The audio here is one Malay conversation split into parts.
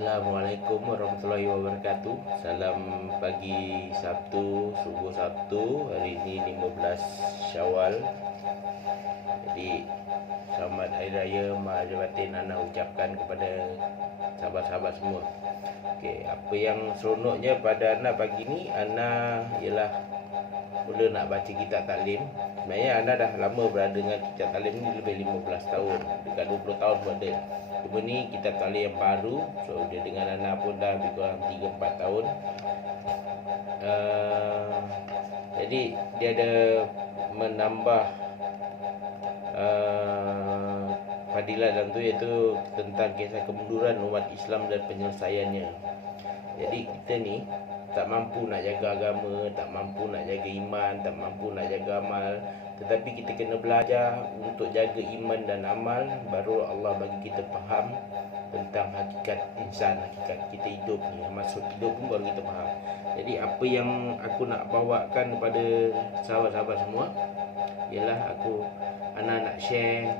Assalamualaikum warahmatullahi wabarakatuh. Salam pagi Sabtu, subuh Sabtu. Hari ini 15 Syawal. Jadi selamat Hari Raya Mahal Batin Ana ucapkan kepada sahabat-sahabat semua. Okey, apa yang seronoknya pada Ana pagi ni, Ana ialah mula nak baca kitab taklim. Sebenarnya Ana dah lama berada dengan kitab taklim ni lebih 15 tahun, dekat 20 tahun pun ada. Cuma ni kitab taklim yang baru, so dia dengan Ana pun dah lebih kurang 3-4 tahun. Jadi dia ada menambah fadilat dalam tu, iaitu tentang kisah kemunduran umat Islam dan penyelesaiannya. Jadi kita ni tak mampu nak jaga agama, tak mampu nak jaga iman, tak mampu nak jaga amal, tetapi kita kena belajar untuk jaga iman dan amal, baru Allah bagi kita faham tentang hakikat insan, hakikat kita hidup ni, maksud hidup pun baru kita faham. Jadi apa yang aku nak bawakan kepada sahabat-sahabat semua ialah Ana nak share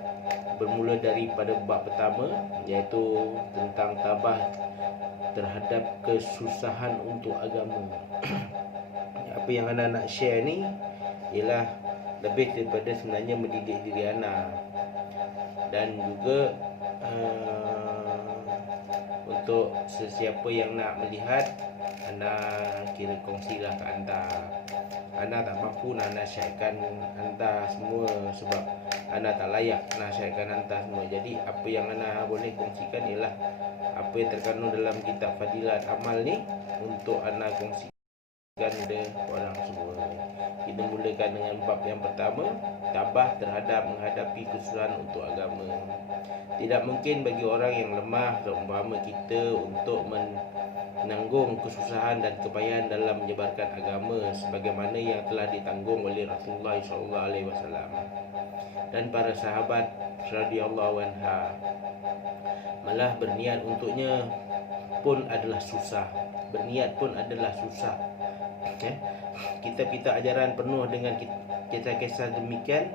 bermula daripada bab pertama, iaitu tentang tabah terhadap kesusahan untuk agama. Apa yang Ana nak share ni ialah lebih daripada sebenarnya mendidik diri Ana, dan juga untuk sesiapa yang nak melihat, Ana kira kongsilah ke anda. Ana tak mampu nak nasihatkan anda semua sebab Ana tak layak nasihatkan anda semua. Jadi apa yang Ana boleh kongsikan ialah apa yang terkandung dalam kitab Fadilat Amal ni untuk Ana kongsikan kepada orang semua. Kita mulakan dengan bab yang pertama, tabah terhadap menghadapi kesusahan untuk agama. Tidak mungkin bagi orang yang lemah seumpama kita untuk menanggung kesusahan dan kepayahan dalam menyebarkan agama sebagaimana yang telah ditanggung oleh Rasulullah SAW dan para sahabat radhiyallahu anha. Malah berniat untuknya pun adalah susah. Berniat pun adalah susah. Kita ajaran penuh dengan kisah-kisah demikian,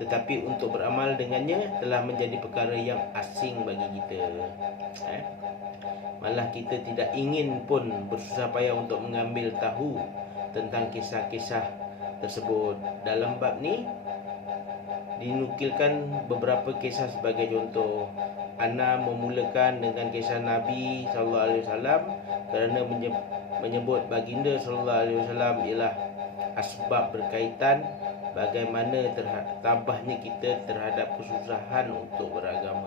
tetapi untuk beramal dengannya telah menjadi perkara yang asing bagi kita. Malah kita tidak ingin pun bersusah payah untuk mengambil tahu tentang kisah-kisah tersebut. Dalam bab ni dinukilkan beberapa kisah sebagai contoh. Ana memulakan dengan kisah Nabi SAW kerana menyebut baginda SAW ialah asbab berkaitan bagaimana tabahnya kita terhadap kesusahan untuk beragama.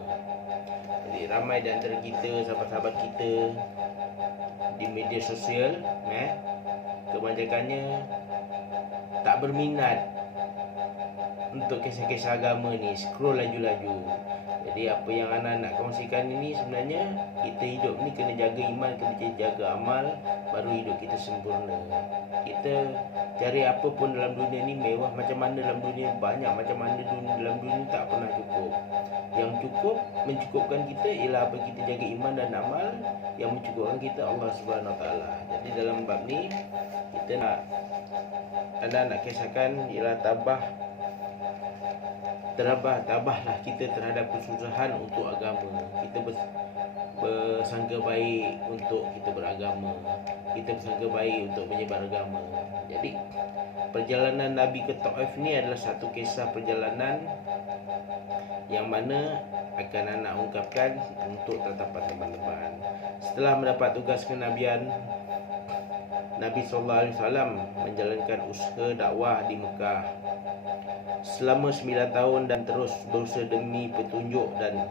Jadi ramai di antara kita, sahabat-sahabat kita di media sosial, kebanyakannya tak berminat untuk kisah-kisah agama ni, scroll laju-laju. Jadi apa yang Ana nak kongsikan ini sebenarnya, kita hidup ni kena jaga iman, kena jaga amal, baru hidup kita sempurna. Kita cari apa pun dalam dunia ni, mewah macam mana dalam dunia, banyak macam mana dalam dunia ni, tak pernah cukup. Yang cukup, mencukupkan kita ialah apa kita jaga iman dan amal. Yang mencukupkan kita Allah Subhanahu Wa Taala. Jadi dalam bab ni Ana nak kisahkan ialah tabahlah kita terhadap kesusahan untuk agama. Kita bersangka baik untuk kita beragama, kita bersangka baik untuk menyebar agama. Jadi perjalanan Nabi ke Taif ni adalah satu kisah perjalanan yang mana akan anak ungkapkan untuk tatapan teman-teman. Setelah mendapat tugas kenabian, Nabi SAW menjalankan usaha dakwah di Mekah selama 9 tahun dan terus berusaha demi petunjuk dan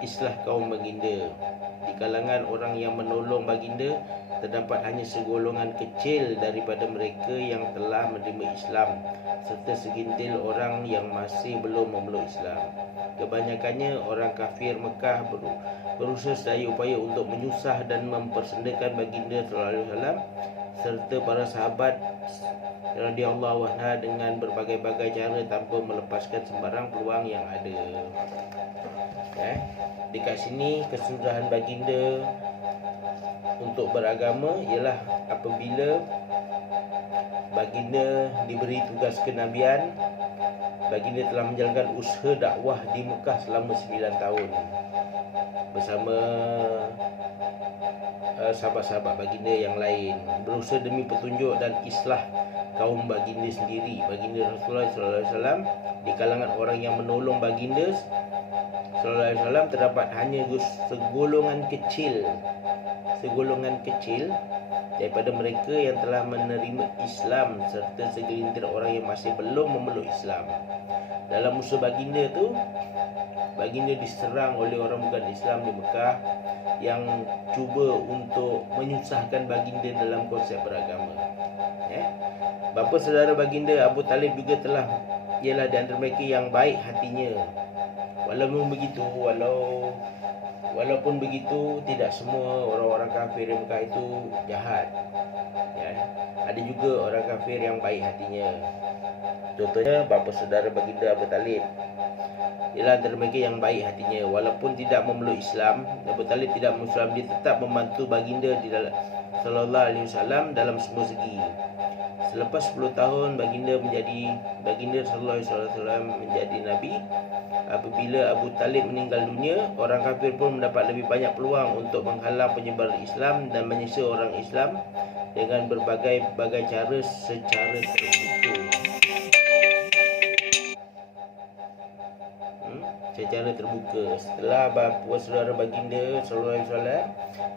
islah kaum baginda. Di kalangan orang yang menolong baginda terdapat hanya segolongan kecil daripada mereka yang telah menerima Islam, serta segintil orang yang masih belum memeluk Islam. Kebanyakannya orang kafir Mekah berusaha sedaya upaya untuk menyusah dan mempersendakan baginda SAW serta para sahabat radhiyallahu anha dengan berbagai-bagai cara tanpa melepaskan sembarang peluang yang ada. Dekat sini kesudahan baginda untuk beragama ialah apabila baginda diberi tugas kenabian baginda telah menjalankan usaha dakwah di Mekah selama 9 tahun bersama sahabat-sahabat baginda yang lain, berusaha demi petunjuk dan islah kaum baginda sendiri. Baginda Rasulullah SAW di kalangan orang yang menolong baginda SAW terdapat hanya segolongan kecil daripada mereka yang telah menerima Islam serta segelintir orang yang masih belum memeluk Islam. Dalam musuh baginda tu, baginda diserang oleh orang bukan Islam di Mekah yang cuba untuk menyusahkan baginda dalam konsep beragama. Bapa saudara baginda Abu Talib juga ialah di antara mereka yang baik hatinya. Walaupun begitu, tidak semua orang-orang kafir di Mekah itu jahat. Ada juga orang kafir yang baik hatinya. Contohnya bapa saudara baginda Abu Talib ialah antara mereka yang baik hatinya. Walaupun tidak memeluk Islam, Abu Talib tidak memeluk Islam, dia tetap membantu baginda di dalam sallallahu alaihi wasallam dalam semua segi. Selepas 10 tahun baginda sallallahu alaihi wasallam menjadi nabi. Apabila Abu Talib meninggal dunia, orang kafir pun mendapat lebih banyak peluang untuk menghalang penyebaran Islam dan menyiksa orang Islam dengan berbagai cara secara terbuka. Secara terbuka. Setelah bapa saudara baginda sallallahu alaihi wasallam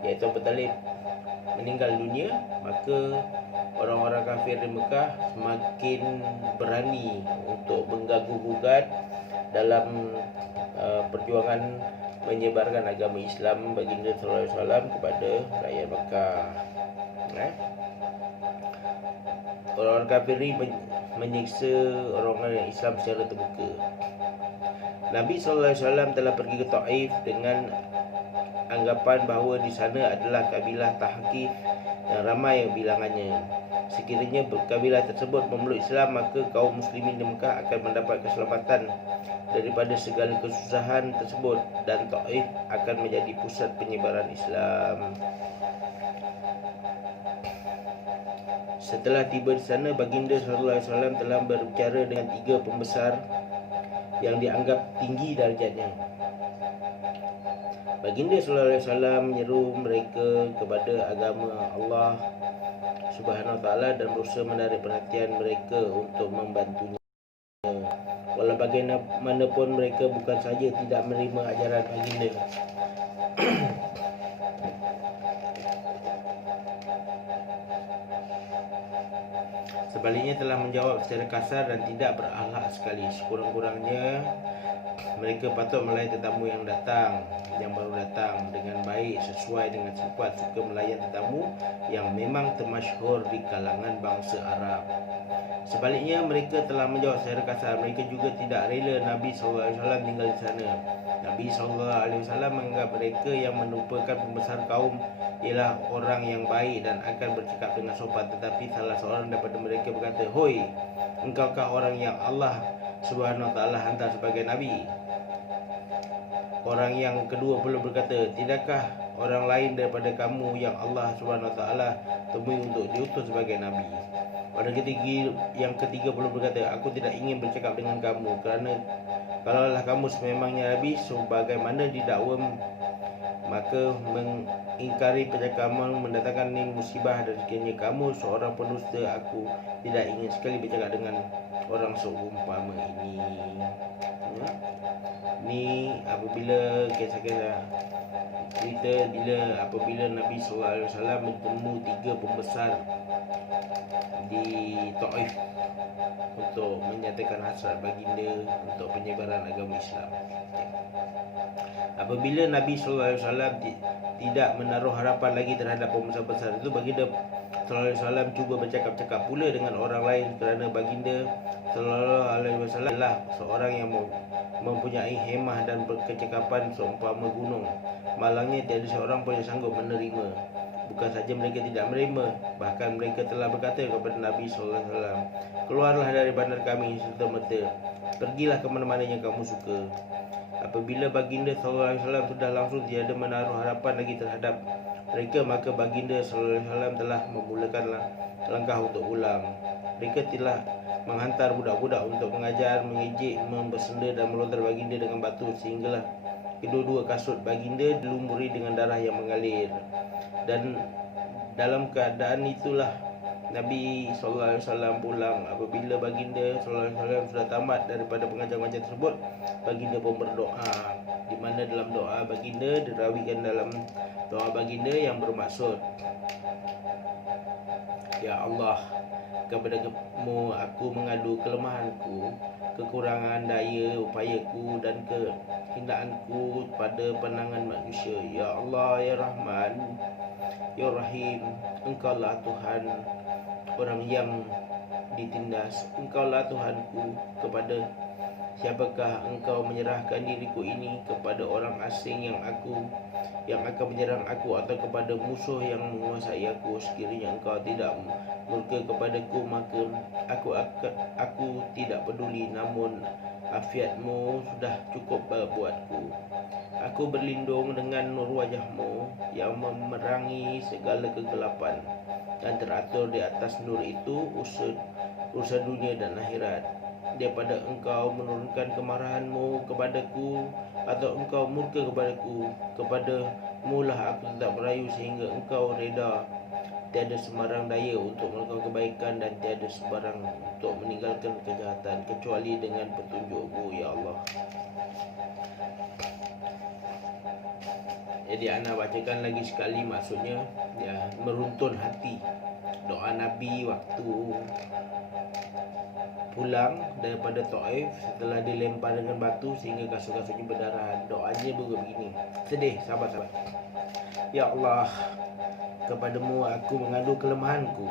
iaitu Abu Talib meninggal dunia, maka orang-orang kafir di Mekah semakin berani untuk mengganggu-gugat dalam perjuangan menyebarkan agama Islam baginda sallallahu alaihi wasallam kepada rakyat Mekah. Orang-orang kafir ini menyiksa orang-orang Islam secara terbuka. Nabi sallallahu alaihi wasallam telah pergi ke Taif dengan anggapan bahawa di sana adalah kabilah Tahqif yang ramai bilangannya. Sekiranya kabilah tersebut memeluk Islam, maka kaum muslimin di Mekah akan mendapat keselamatan daripada segala kesusahan tersebut dan Taif akan menjadi pusat penyebaran Islam. Setelah tiba di sana, baginda sallallahu alaihi wasallam telah berbicara dengan 3 pembesar yang dianggap tinggi darjatnya. Baginda sallallahu alaihi wasallam menyeru mereka kepada agama Allah Subhanahu wa taala dan berusaha menarik perhatian mereka untuk membantunya. Walau bagaimanapun mereka bukan saja tidak menerima ajaran baginda, sebaliknya telah menjawab secara kasar dan tidak berakhlak sekali. Sekurang-kurangnya mereka patut melayani tetamu yang baru datang dengan baik sesuai dengan sifat suka melayan tetamu yang memang termasyhur di kalangan bangsa Arab. Sebaliknya mereka telah menjawab secara kasar. Mereka juga tidak rela Nabi SAW tinggal di sana. Nabi SAW menganggap mereka yang merupakan pembesar kaum ialah orang yang baik dan akan bercakap dengan sopan. Tetapi salah seorang daripada mereka berkata, "Hoi, engkaukah orang yang Allah Subhanahu wa taala hantar sebagai Nabi?" Orang yang kedua pula berkata, "Tidakkah orang lain daripada kamu yang Allah Subhanahu wa taala temui untuk diutus sebagai Nabi?" Orang yang ketiga pula berkata, "Aku tidak ingin bercakap dengan kamu kerana kalaulah kamu sememangnya Nabi sebagaimana didakwa, maka mengingkari percakapan mendatangkan musibah, dan sekiranya kamu seorang pendusta, aku tidak ingin sekali bercakap dengan orang seumpama ini." Ni apabila kisah-kisah cerita apabila Nabi SAW bertemu 3 pembesar di Taif untuk menyatakan hasrat baginda untuk penyebaran agama Islam. Apabila Nabi SAW tidak menaruh harapan lagi terhadap pembesar-pembesar itu, baginda SAW cuba bercakap-cakap pula dengan orang lain kerana baginda SAW adalah seorang yang mempunyai hemah dan berkecakapan seumpama gunung. Malangnya tiada seorang pun yang sanggup menerima. Bukan saja mereka tidak menerima, bahkan mereka telah berkata kepada Nabi SAW, "Keluarlah dari bandar kami serta-merta, pergilah ke mana-mana yang kamu suka." Apabila baginda SAW sudah langsung tiada menaruh harapan lagi terhadap mereka, maka baginda SAW telah memulakan langkah untuk ulang. Mereka menghantar budak-budak untuk mengajar, mengejek, bersenda dan melontar baginda dengan batu, sehinggalah kedua-dua kasut baginda dilumuri dengan darah yang mengalir. Dan dalam keadaan itulah Nabi SAW pulang. Apabila baginda SAW sudah tamat daripada pengajar-pengajar tersebut, baginda pun berdoa, di mana dalam doa baginda dirawikan dalam doa baginda yang bermaksud, Ya Allah, kepada-Mu aku mengadu kelemahanku, kekurangan daya upayaku dan kehinaanku pada pandangan manusia. Ya Allah, Ya Rahman, Ya Rahim, Engkaulah Tuhan orang yang ditindas. Engkaulah Tuhanku, kepada siapakah Engkau menyerahkan diriku ini? Kepada orang asing yang akan menyerang aku, atau kepada musuh yang menguasai aku? Sekiranya Engkau tidak murka kepadaku, maka aku tidak peduli, namun afiat-Mu sudah cukup buatku. Aku berlindung dengan nur wajah-Mu yang memerangi segala kegelapan, dan teratur di atas nur itu urusan dunia dan akhirat. Daripada Engkau menurunkan kemarahan-Mu kepadaku, atau Engkau murka kepadaku, kepada-Mu lah aku tetap merayu sehingga Engkau reda. Tiada sebarang daya untuk melakukan kebaikan, dan tiada sebarang untuk meninggalkan kejahatan, kecuali dengan petunjuk-Mu, Ya Allah. Jadi ana bacakan lagi sekali, maksudnya ya, meruntun hati. Doa Nabi waktu pulang daripada Taif setelah dilempar dengan batu sehingga kasut-kasutnya berdarah. Doanya begini, sedih sahabat-sahabat. Ya Allah, kepadamu aku mengadu kelemahanku,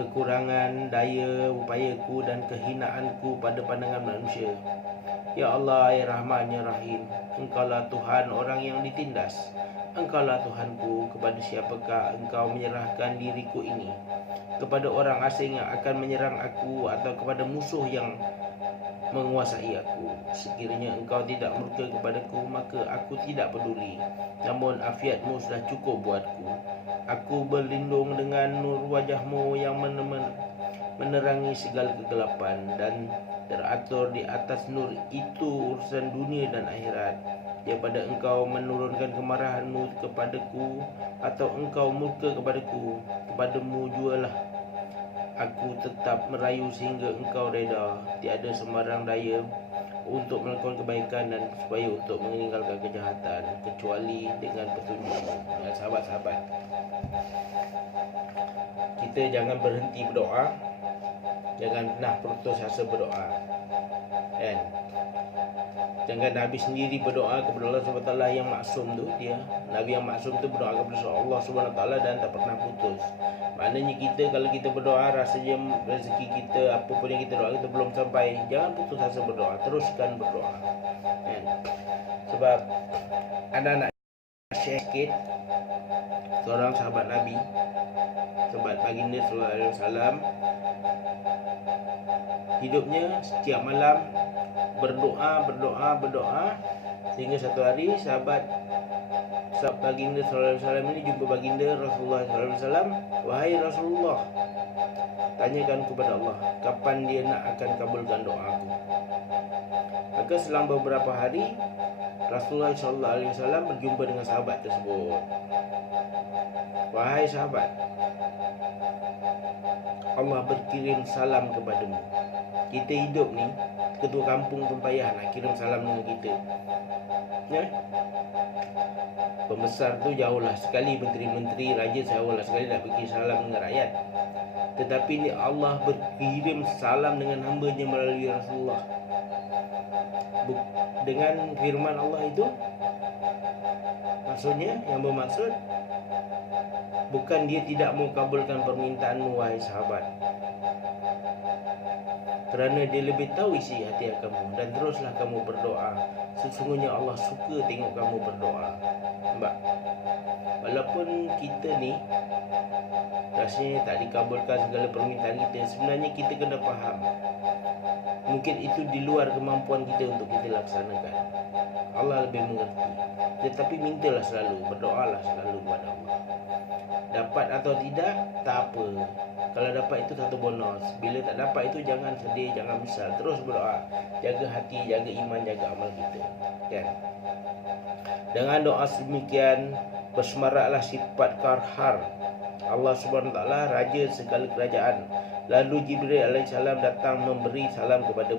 kekurangan daya upayaku dan kehinaanku pada pandangan manusia. Ya Allah, Ya Rahman, Ya Rahim, Engkaulah Tuhan orang yang ditindas. Engkaulah Tuhanku, kepada siapakah Engkau menyerahkan diriku ini? Kepada orang asing yang akan menyerang aku, atau kepada musuh yang menguasai aku? Sekiranya Engkau tidak murka kepadaku, maka aku tidak peduli, namun afiat-Mu sudah cukup buatku. Aku berlindung dengan nur wajah-Mu yang menerangi segala kegelapan, dan teratur di atas nur itu urusan dunia dan akhirat. Daripada Engkau menurunkan kemarahan-Mu kepadaku, atau Engkau murka kepadaku, kepada-Mu jualah aku tetap merayu sehingga Engkau reda. Tiada sembarang daya untuk melakukan kebaikan, dan supaya untuk meninggalkan kejahatan, kecuali dengan petunjuk-Mu. Ya sahabat-sahabat, kita jangan berhenti berdoa, jangan pernah putus asa berdoa, kan? Jangan Nabi sendiri berdoa kepada Allah SWT yang maksum tu, Nabi yang maksum tu berdoa kepada Allah SWT dan tak pernah putus. Maknanya kita, kalau kita berdoa rasanya rezeki kita, apa pun yang kita doa kita belum sampai, jangan putus asa berdoa, teruskan berdoa, kan? Sebab anak-anak share sikit, seorang sahabat Nabi, sahabat baginda SAW, hidupnya setiap malam berdoa sehingga satu hari sahabat baginda SAW ini jumpa baginda Rasulullah SAW. Wahai Rasulullah, tanyakan kepada Allah kapan dia nak akan kabulkan doaku. Maka selang beberapa hari Rasulullah SAW berjumpa dengan sahabat tersebut. Wahai sahabat, Allah berkirim salam kepadamu. Kita hidup ni, ketua kampung pun payah nak kirim salam dengan kita, ya? Pembesar tu jauhlah sekali, menteri-menteri, raja jauhlah sekali nak bagi salam dengan rakyat. Tetapi ni Allah berkirim salam dengan hamba-Nya melalui Rasulullah. Dengan firman Allah itu, maksudnya yang bermaksud bukan dia tidak mau kabulkan permintaanmu wahai sahabat, kerana dia lebih tahu isi hati kamu, dan teruslah kamu berdoa. Sesungguhnya Allah suka tengok kamu berdoa. Nampak? Walaupun kita ni rasanya tak dikabulkan segala permintaan kita, sebenarnya kita kena faham, mungkin itu di luar kemampuan kita untuk kita laksanakan. Allah Allah lebih mengerti. Tetapi mintalah selalu, berdoalah selalu kepada Allah. Dapat atau tidak, tak apa. Kalau dapat itu satu bonus. Bila tak dapat itu jangan sedih, jangan misal. Terus berdoa. Jaga hati, jaga iman, jaga amal kita. Kan? Dengan doa sedemikian, bersemaraklah sifat Qahhar. Allah Subhanahu Wa Taala raja segala kerajaan. Lalu Jibril alaihissalam datang memberi salam kepada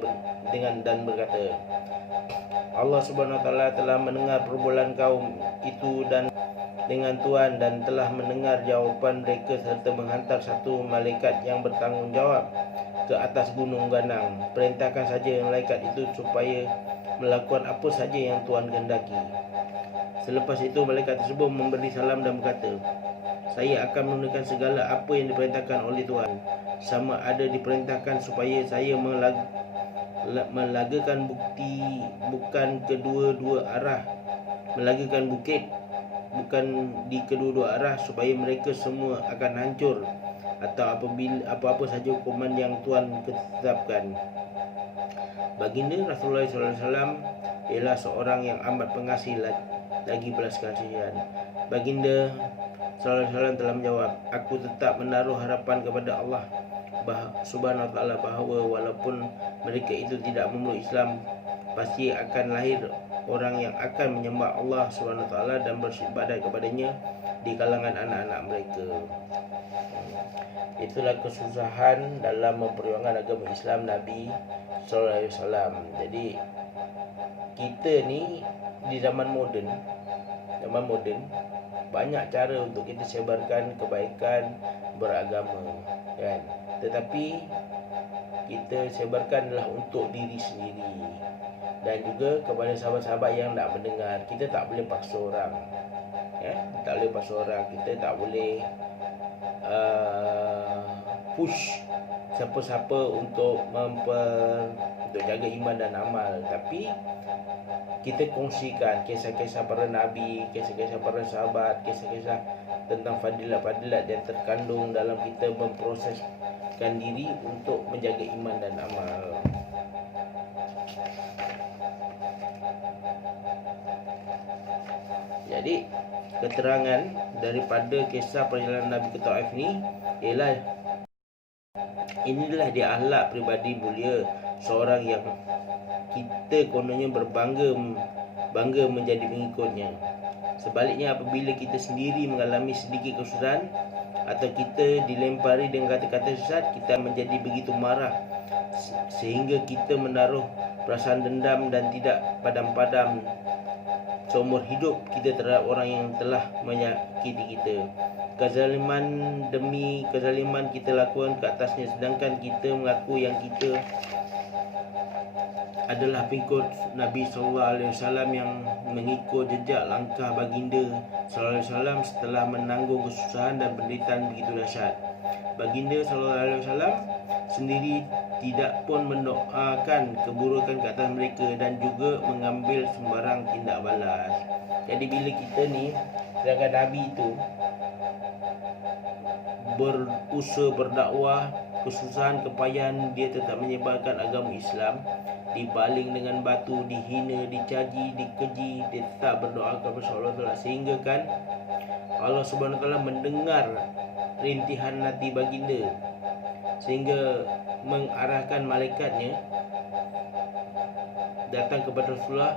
dengan dan berkata, Allah Subhanahu Wa Taala telah mendengar perbualan kaum itu dan dengan Tuhan dan telah mendengar jawapan mereka serta menghantar satu malaikat yang bertanggungjawab ke atas gunung Ganang. Perintahkan saja malaikat itu supaya melakukan apa saja yang Tuhan kehendaki. Selepas itu malaikat tersebut memberi salam dan berkata, saya akan menunaikan segala apa yang diperintahkan oleh Tuhan. Sama ada diperintahkan supaya saya melagakan bukti bukan kedua-dua arah, melagakan bukit bukan di kedua-dua arah supaya mereka semua akan hancur, atau apabila apa-apa saja hukuman yang Tuhan tetapkan. Baginda Rasulullah SAW ialah seorang yang amat pengasih lagi belas kasihan. Baginda SAW telah menjawab, aku tetap menaruh harapan kepada Allah Subhanahu Wa Taala bahawa walaupun mereka itu tidak memeluk Islam, pasti akan lahir orang yang akan menyembah Allah Subhanahu Wa Taala dan beribadat kepadanya di kalangan anak-anak mereka. Itulah kesusahan dalam memperjuangkan agama Islam Nabi sallallahu alaihi wasallam. Jadi kita ni di zaman moden banyak cara untuk kita sebarkan kebaikan beragama, kan? Tetapi kita sebarkanlah untuk diri sendiri dan juga kepada sahabat-sahabat yang nak mendengar. Kita tak boleh paksa orang, ya? Tak boleh paksa orang. Kita tak boleh push siapa-siapa untuk jaga iman dan amal. Tapi kita kongsikan kisah-kisah para nabi, kisah-kisah para sahabat, kisah-kisah tentang fadilat-fadilat yang terkandung dalam kita memproseskan diri untuk menjaga iman dan amal. Jadi keterangan daripada kisah perjalanan Nabi ke Taif ni ialah inilah dia akhlak pribadi mulia seorang yang kita kononnya bangga menjadi pengikutnya. Sebaliknya, apabila kita sendiri mengalami sedikit kesusahan atau kita dilempari dengan kata-kata sesat, kita menjadi begitu marah sehingga kita menaruh perasaan dendam dan tidak padam-padam seumur hidup kita terhadap orang yang telah menyakiti kita. Kezaliman demi kezaliman kita lakukan ke atasnya, sedangkan kita mengaku yang kita adalah pengikut Nabi SAW yang mengikut jejak langkah baginda SAW setelah menanggung kesusahan dan penderitaan begitu dahsyat. Baginda SAW sendiri tidak pun mendoakan keburukan ke atas mereka dan juga mengambil sembarang tindak balas. Jadi bila kita ni, sedangkan Nabi itu berusaha berdakwah, kesusahan kepayahan dia tetap menyebarkan agama Islam, dibaling dengan batu, dihina, dicaci, dikeji, dia tetap berdoa kepada Allah Taala, sehingga kan Allah Subhanahu Wa Taala mendengar rintihan hati baginda sehingga mengarahkan malaikatnya datang kepada Rasulullah,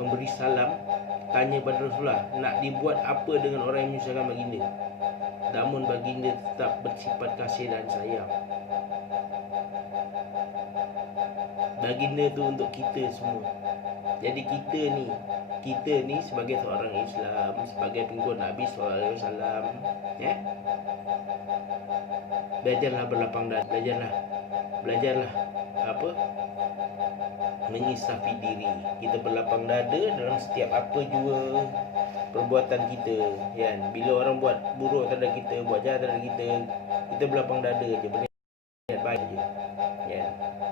memberi salam, tanya kepada Rasulullah nak dibuat apa dengan orang yang menyusahkan baginda. Namun baginda tetap bersifat kasih dan sayang. Baginda tu untuk kita semua. Jadi kita ni sebagai seorang Islam, sebagai pengikut Nabi SAW, ya, belajarlah berlapang dada, belajarlah mengisafi diri. Kita berlapang dada dalam setiap apa jua perbuatan kita, kan? Bila orang buat buruk terhadap kita, buat jahat terhadap kita berlapang dada je, berniat baik je, kan?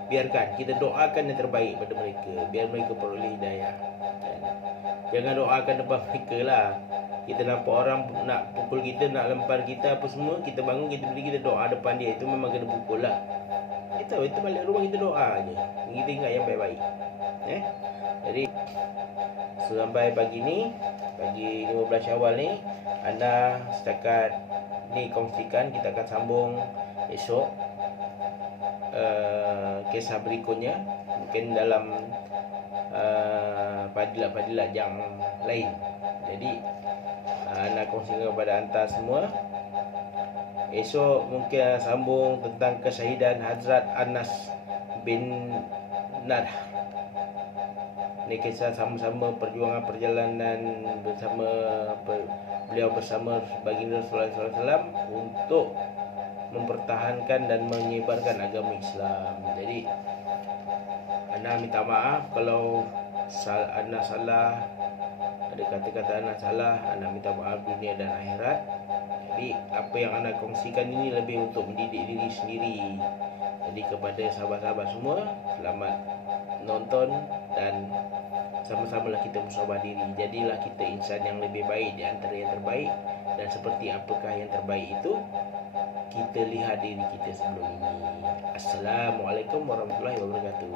Biarkan kita doakan yang terbaik pada mereka, biar mereka peroleh hidayah, kan? Jangan doakan depan mereka lah. Kita nampak orang nak pukul kita, nak lempar kita apa semua, kita bangun, kita berdiri, kita doa depan dia, itu memang kena pukul lah. Kita balik rumah, kita doa je, kita ingat yang baik-baik, Jadi sampai pagi ni, pagi 15 Syawal ni, anda setakat ni kongsikan. Kita akan sambung esok kisah berikutnya, mungkin dalam padilat-padilat yang lain. Jadi anda kongsikan kepada anda semua. Esok mungkin sambung tentang kesyahidan Hazrat Anas bin Nadh. Ini kisah sama-sama perjuangan perjalanan bersama beliau bersama baginda Rasulullah SAW untuk mempertahankan dan menyebarkan agama Islam. Jadi anda minta maaf kalau anda salah, ada kata-kata anda salah, anda minta maaf dunia dan akhirat. Jadi apa yang anda kongsikan ini lebih untuk mendidik diri sendiri. Jadi kepada sahabat-sahabat semua, selamat nonton dan sama-samalah kita musabah diri. Jadilah kita insan yang lebih baik di antara yang terbaik. Dan seperti apakah yang terbaik itu, kita lihat diri kita sebelum ini. Assalamualaikum warahmatullahi wabarakatuh.